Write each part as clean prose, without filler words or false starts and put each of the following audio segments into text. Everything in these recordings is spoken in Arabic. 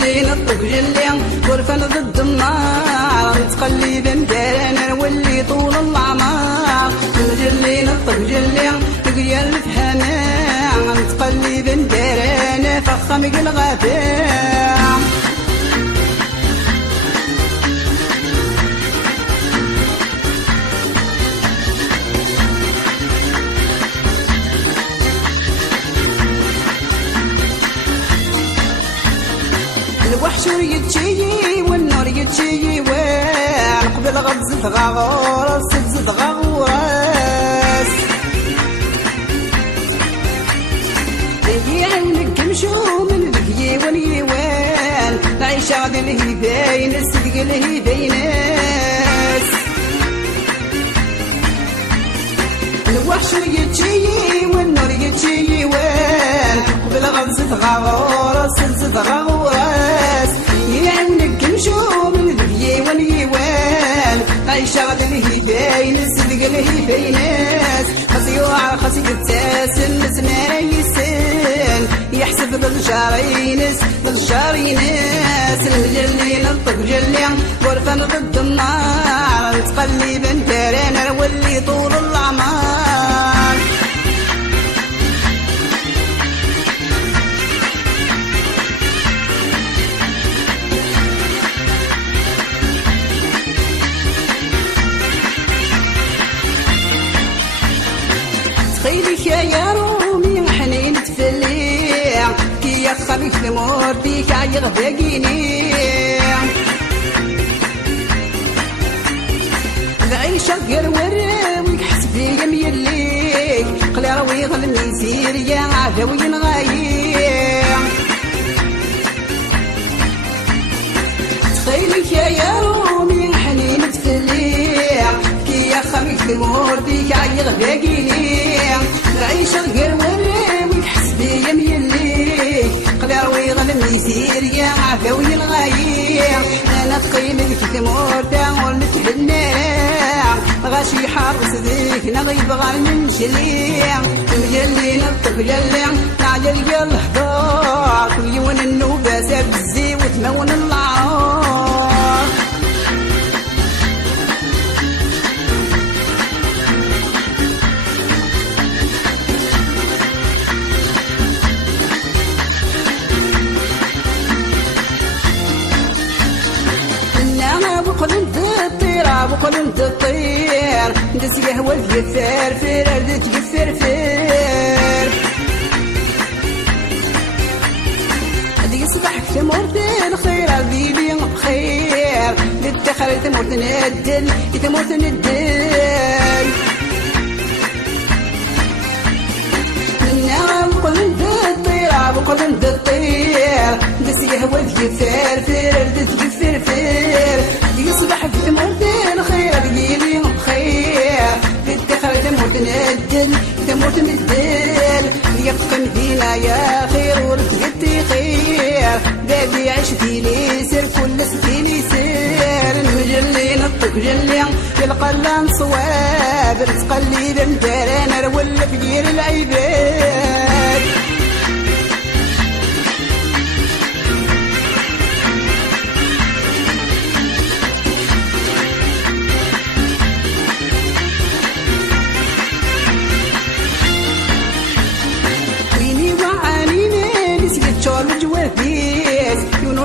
المجلي نطق جلي غرفة ضد النار نتقلب مدارنا نولي طول العمار المجلي نطق جلي تقيا الفهمان نتقلب مدارنا فخمق الغفام الوحش يتشيي والنور يتشيي وين قبل غبزة غاغورس تبزد غاغورس يعاونك نمشو من ذكي ونيوان نعيش غادي الهيبين الصدق الهيبينس الوحش يتشيي والنور يتشيي وين قبل غبزة غاغورس تبزد غاغورس يعنك نمشو من ذكي ونيوان عيش غادي الهيبين الصدق الهيبينس خاصي يوعى خاصي يتساسن نسمع يسن يحسب للجارينس المجلي نطق جلي غرفة ضد النار نتقلب ندارنا نولي طول الأعمار تخيلك يا رومي حنين تفلي كي يخبيك المور بيك عيغدقيني العيشة غير وراويك حسبي يميليك قلي روي غلمي سير يا عدوي نغايب تخيلك يا رومي حنين تفلي كي يخبيك المور بيك عيغدقيني العيشة غير وراويك حسبي يميليك قلي روي غلمي سير يا عدوي الغايب انا تقيمك في ثمور داول متحنى غاشي حارس ذيك نغيب غير من شليم المجلي نطق جلي نعجل قل حضار كل يوم النوبة ساب الزي وتمون العار وقل انت تطير ندس قهوة تقفر فير ارد تقفر فير هدي صباحك تمرتين خير عبيلي خير للتخر تمرت ندل تمرت ندل وقل انت تطير وقل انت تطير ندس قهوة تقفر فير ارد تقفر فير هدي صباحك تمرتين خير بقيلي خير تدخل تموت ندل تموت ندل يبقى مدينة يا خير ورجعتي خير بابي عشتي لي سير كل سكيني سير المجلي نطق جلي يلقى لان صواب تقليب مدارنا ولا فقير العباد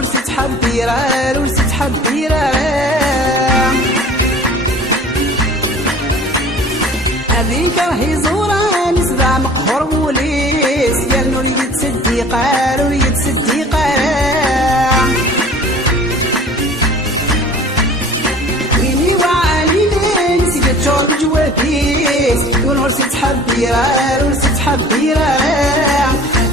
ورسي تحبيرا ورسي تحبيرا هذيك راهي زورا نسبع مقهور وليس يا النور يتسدي قال ويتسدي قال ويني وعالي نسيت شغل جوابيس ورسي تحبيرا ورسي تحبيرا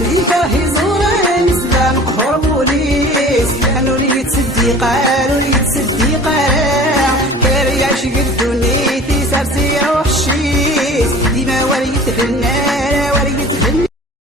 هذيك راهي زورا نسبع مقهور وليس نوري يتسدي قال ويتسدي قال كاري يعشق الدنيا في سارسي وحشيس ديما وريت في الناس